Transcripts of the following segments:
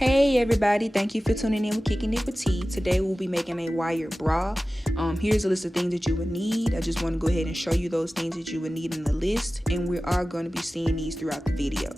Hey everybody, thank you for tuning in with Kicking It with T. Today we'll be making a wire bra. Here's a list of things that you would need. I just want to go ahead and show you those things that you would need in the list, and we are going to be seeing these throughout the video.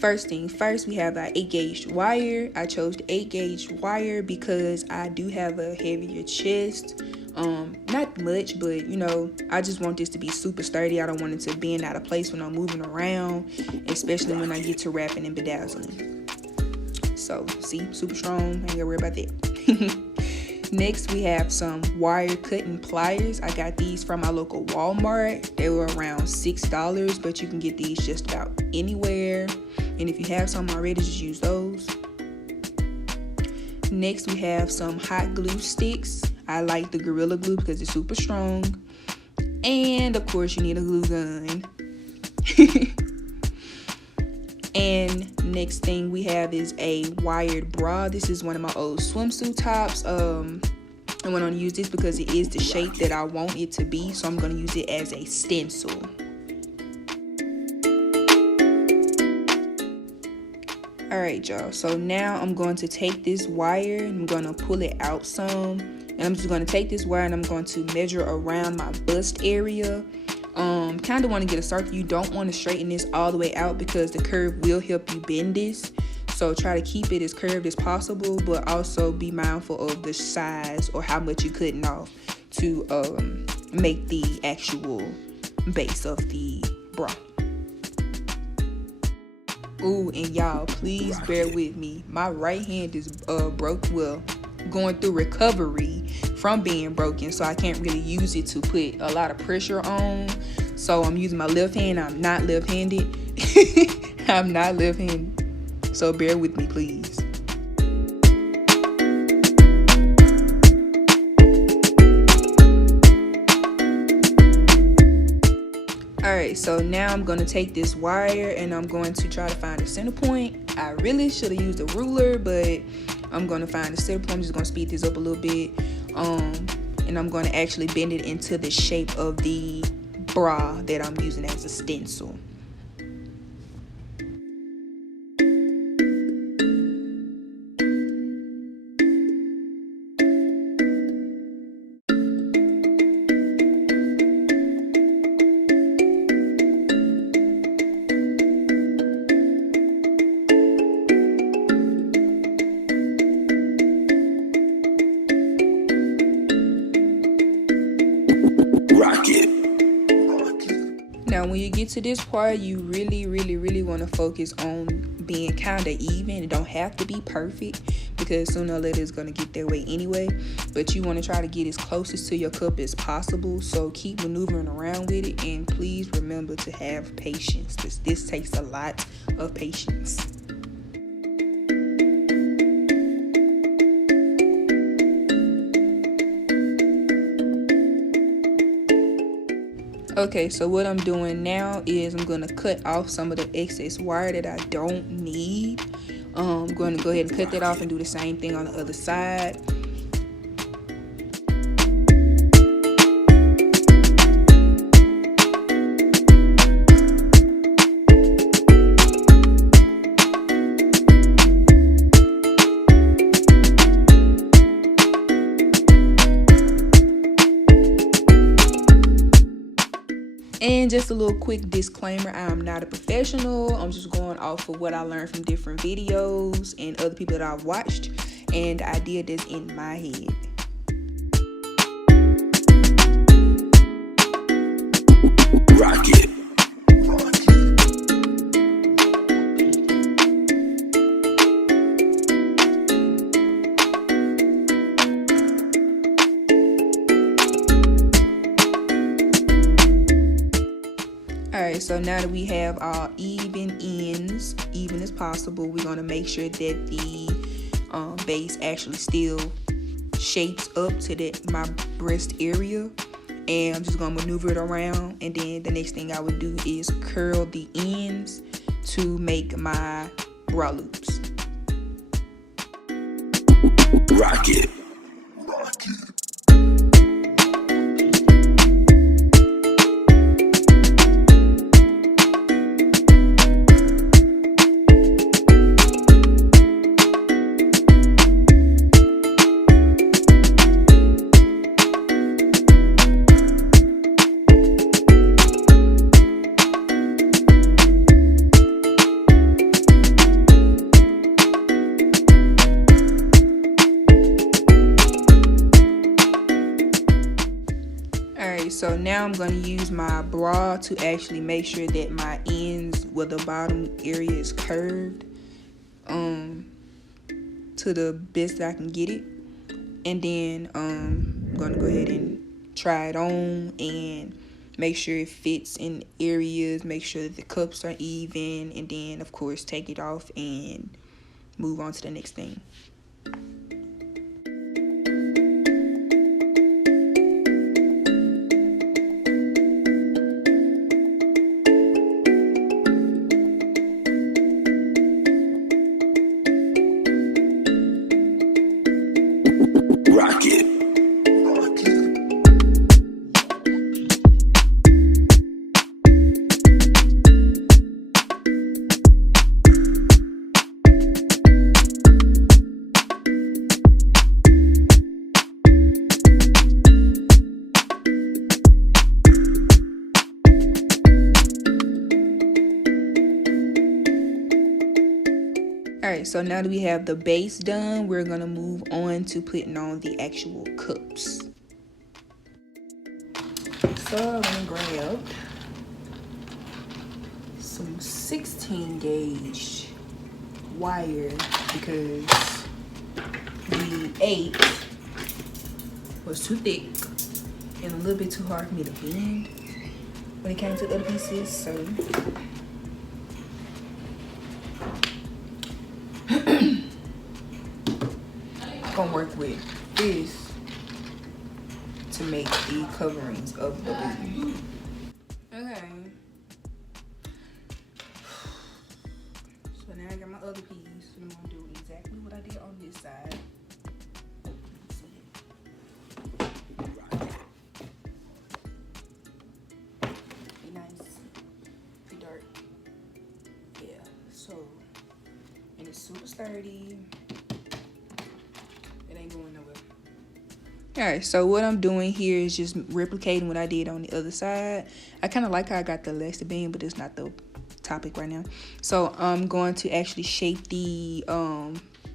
First thing first, we have our 8-gauge wire. I chose the 8-gauge wire because I do have a heavier chest. Not much, but you know, I just want this to be super sturdy. I don't want it to bend out of place when I'm moving around, especially when I get to wrapping and bedazzling. So see, super strong, ain't gotta worry about that. Next, we have some wire cutting pliers. I got these from my local Walmart. They were around $6, but you can get these just about anywhere, and if you have some already, just use those. Next, we have some hot glue sticks. I like the Gorilla Glue because it's super strong. And of course, you need a glue gun. And next thing we have is a wired bra. This is one of my old swimsuit tops. I went on to use this because it is the shape that I want it to be. So I'm going to use it as a stencil. Alright y'all, so now I'm going to take this wire and I'm going to pull it out some. And I'm just going to take this wire and I'm going to measure around my bust area. Kind of want to get a circle. You don't want to straighten this all the way out because the curve will help you bend this. So try to keep it as curved as possible, but also be mindful of the size or how much you're cutting off to make the actual base of the bra. Ooh, and y'all, please bear with me. My right hand is going through recovery from being broken, so I can't really use it to put a lot of pressure on. So I'm using my left hand. I'm not left-handed. I'm not left-handed. So bear with me, please. Alright, so now I'm going to take this wire and I'm going to try to find a center point. I really should have used a ruler, but I'm going to find a center point. I'm just going to speed this up a little bit. And I'm going to actually bend it into the shape of the bra that I'm using as a stencil. Now when you get to this part, you really want to focus on being kind of even. It don't have to be perfect because sooner or later it's going to get that way anyway, but you want to try to get as closest to your cup as possible. So keep maneuvering around with it, and please remember to have patience. This takes a lot of patience. Okay, so what I'm doing now is I'm going to cut off some of the excess wire that I don't need. I'm going to go ahead and cut that off and do the same thing on the other side. And just a little quick disclaimer, I am not a professional. I'm just going off of what I learned from different videos and other people that I've watched, and the idea that's in my head. Rock it. Alright, so now that we have our even ends, even as possible, we're going to make sure that the base actually still shapes up to my breast area. And I'm just going to maneuver it around, and then the next thing I would do is curl the ends to make my bra loops. Rock it. Rock it. Alright, so now I'm going to use my bra to actually make sure that my ends where the bottom area is curved to the best that I can get it. And then I'm going to go ahead and try it on and make sure it fits in areas, make sure that the cups are even, and then of course take it off and move on to the next thing. Alright, so now that we have the base done, we're going to move on to putting on the actual cups. So I'm going to grab some 16 gauge wire because the 8 was too thick and a little bit too hard for me to bend when it came to the other pieces. So gonna work with this to make the coverings of the booty. Okay. So now I got my other piece. I'm gonna do exactly what I did on this side. Be nice. Be dark. Yeah. So, and it's super sturdy. Going nowhere. Alright, so what I'm doing here is just replicating what I did on the other side. I kind of like how I got the elastic band, but it's not the topic right now. So I'm going to actually shape the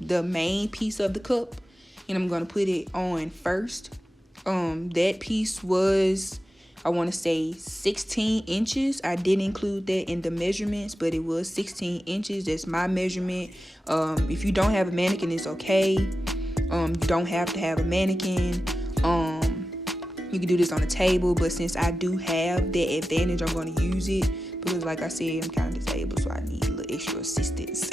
main piece of the cup, and I'm going to put it on first. That piece was, I want to say 16 inches. I didn't include that in the measurements, but it was 16 inches. That's my measurement. If you don't have a mannequin, it's okay. You don't have to have a mannequin. You can do this on a table, but since I do have that advantage, I'm going to use it because, like I said, I'm kind of disabled, so I need a little extra assistance.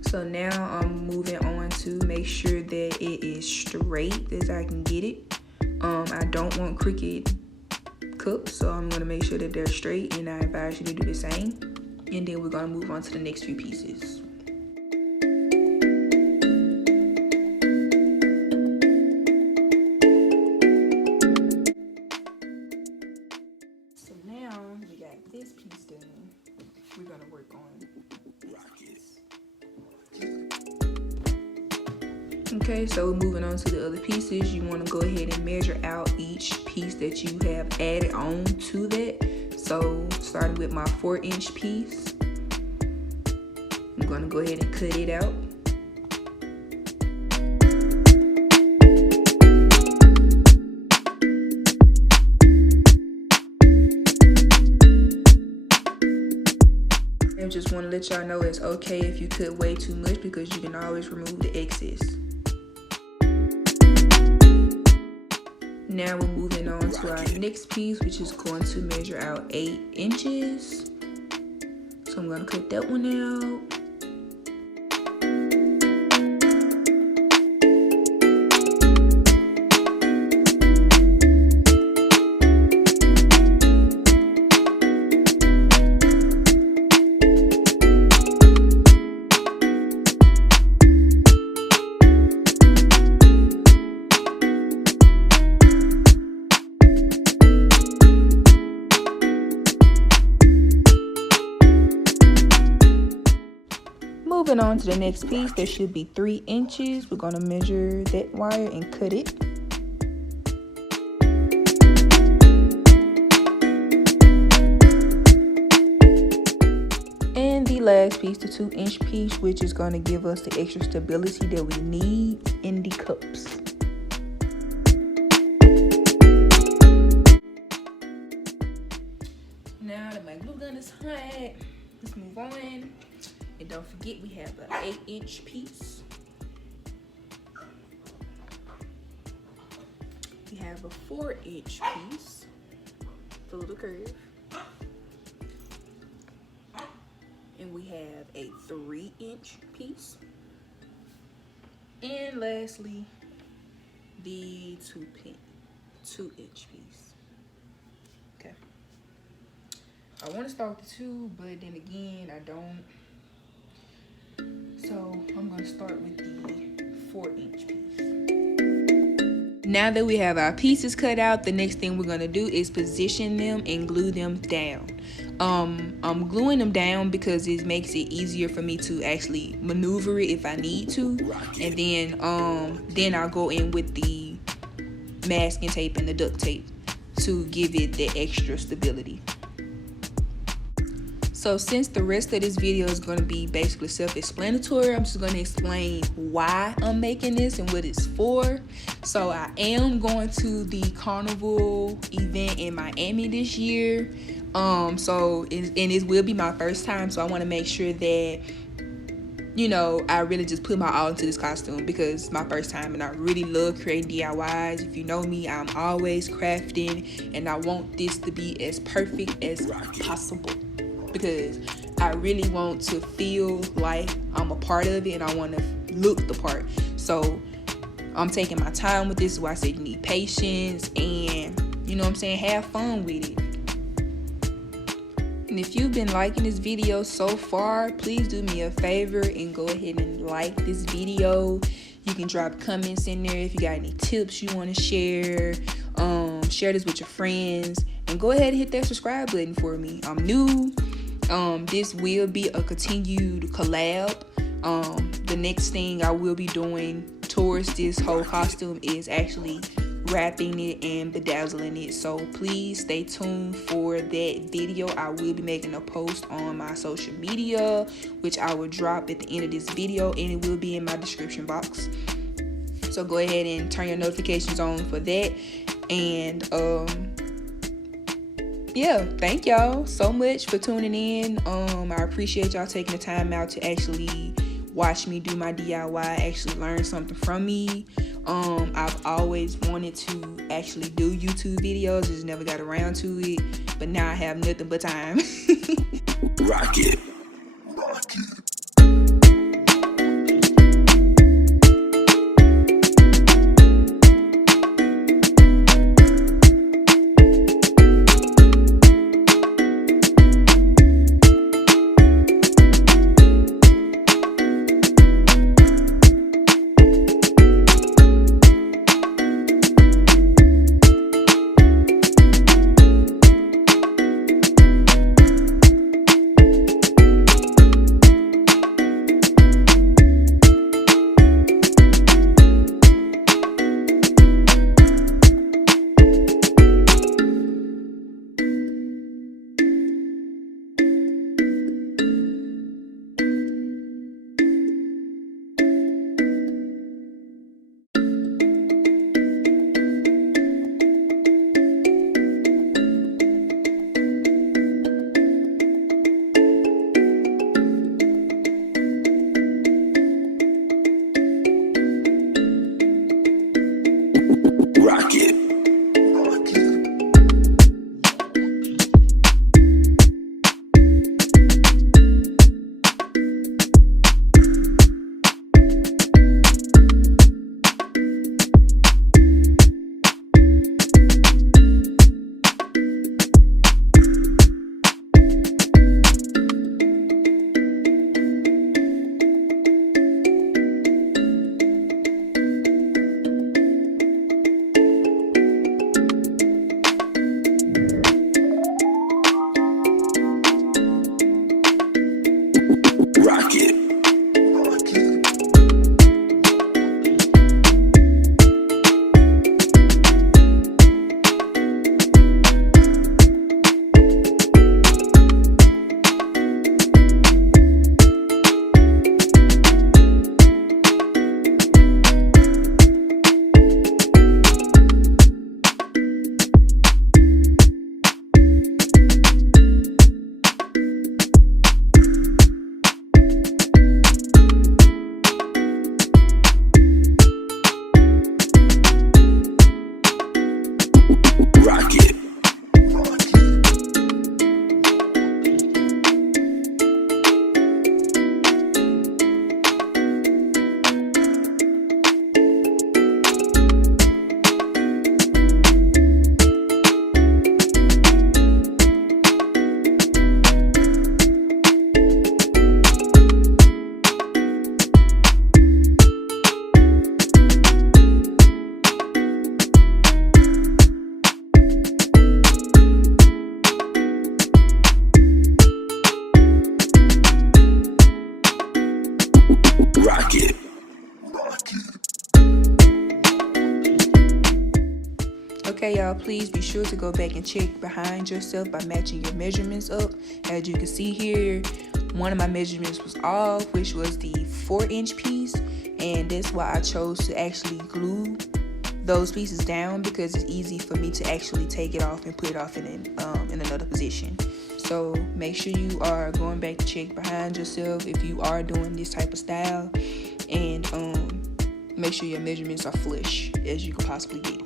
So now I'm moving on to make sure that it is straight as I can get it. I don't want crooked cups, so I'm going to make sure that they're straight, and I advise you to do the same. And then we're going to move on to the next few pieces. So now we got this piece done. We're going to work on this piece. Okay, so moving on to the other pieces, you want to go ahead and measure out each piece that you have added on to that. So starting with my 4-inch piece, I'm going to go ahead and cut it out. I just want to let y'all know it's okay if you cut way too much, because you can always remove the excess. Now we're moving on to our next piece, which is going to measure out 8 inches. So I'm gonna cut that one out. Moving on to the next piece, there should be 3 inches. We're gonna measure that wire and cut it. And the last piece, the 2-inch piece, which is gonna give us the extra stability that we need in the cups. Now that my glue gun is hot, let's move on. And don't forget, we have an 8-inch piece. We have a 4-inch piece, the little curve. And we have a 3-inch piece. And lastly, the 2-inch piece. Okay. I want to start with the 2, but then again, I don't. So I'm going to start with the 4-inch piece. Now that we have our pieces cut out, the next thing we're going to do is position them and glue them down. I'm gluing them down because it makes it easier for me to actually maneuver it if I need to. And then I'll go in with the masking tape and the duct tape to give it the extra stability. So since the rest of this video is going to be basically self-explanatory, I'm just going to explain why I'm making this and what it's for. So I am going to the Carnival event in Miami this year. It will be my first time, so I want to make sure that, you know, I really just put my all into this costume because it's my first time and I really love creating DIYs. If you know me, I'm always crafting and I want this to be as perfect as possible, because I really want to feel like I'm a part of it and I want to look the part. So I'm taking my time with this. Is why I said you need patience and, you know what I'm saying, have fun with it. And if you've been liking this video so far, please do me a favor and go ahead and like this video. You can drop comments in there if you got any tips you want to share. Share this with your friends and go ahead and hit that subscribe button for me. I'm new. This will be a continued collab. The next thing I will be doing towards this whole costume is actually wrapping it and bedazzling it. So please stay tuned for that video. I will be making a post on my social media, which I will drop at the end of this video, and it will be in my description box. So go ahead and turn your notifications on for that. And yeah, thank y'all so much for tuning in. I appreciate y'all taking the time out to actually watch me do my DIY, actually learn something from me. I've always wanted to actually do YouTube videos, just never got around to it, but now I have nothing but time. Rock it. Okay, y'all, please be sure to go back and check behind yourself by matching your measurements up. As you can see here, one of my measurements was off, which was the 4-inch piece, and that's why I chose to actually glue those pieces down, because it's easy for me to actually take it off and put it off in another position. So make sure you are going back to check behind yourself if you are doing this type of style, and make sure your measurements are flush as you can possibly get.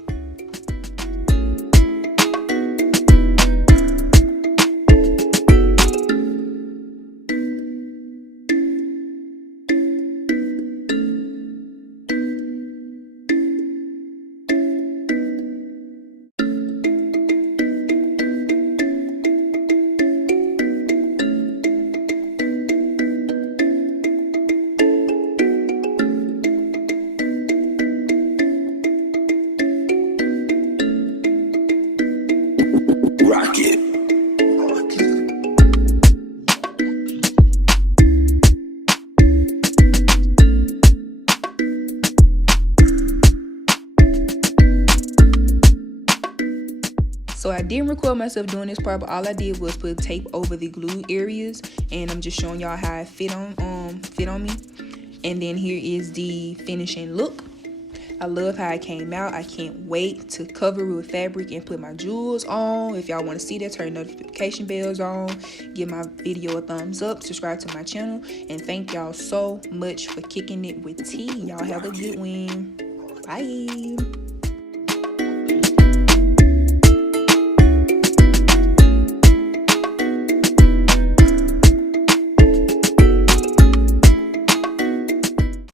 So I didn't record myself doing this part, but all I did was put tape over the glue areas, and I'm just showing y'all how it fit on me. And then here is the finishing look. I love how it came out. I can't wait to cover it with fabric and put my jewels on. If y'all want to see that, turn notification bells on, give my video a thumbs up, subscribe to my channel, and thank y'all so much for kicking it with T. Y'all have a good one. Bye.